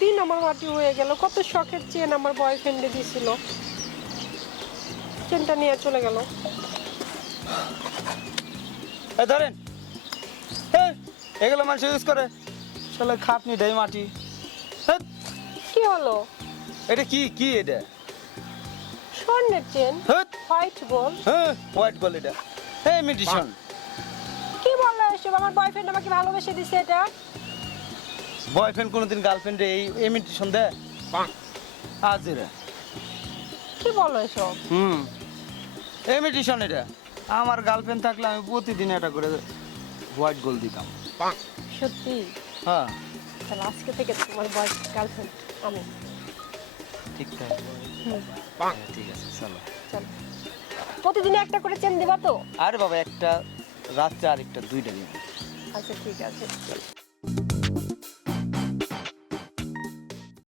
দিন আমার মাটি হয়ে গেল। কত শখের চেন আমার বয়ফ্রেন্ডে দিছিল, চেনটা নিয়ে চলে গেল। ধরেন এগুলো মানুষ ইউজ করে, চলে খাটনি দেয় মাটি। কি হলো? এটা কি কি এটা? স্বর্ণের chain, white gold. White gold এটা ইমিটেশন। কি বললো এসব? আমার বয়ফ্রেন্ড আমাকে ভালোবেসে দিছে এটা। বয়ফ্রেন্ড কোনোদিন গার্লফ্রেন্ডে এই ইমিটেশন দেয়? আজ এরা কি বললো এসব? ইমিটেশন এটা। আমার গার্লফ্রেন্ড থাকলে আমি প্রতিদিন এটা করে হোয়াইট গোল্ড দিতাম। সত্যি? হ্যাঁ। তাহলে আজকে থেকে তোমার গার্লফ্রেন্ড আমি। ঠিক তাই? ঠিক আছে, চলো। চলো, প্রতিদিন একটা করে চেন দিবা তো? আরে বাবা, একটা রাত্রে আর একটা দুইটা দিন। আচ্ছা ঠিক আছে।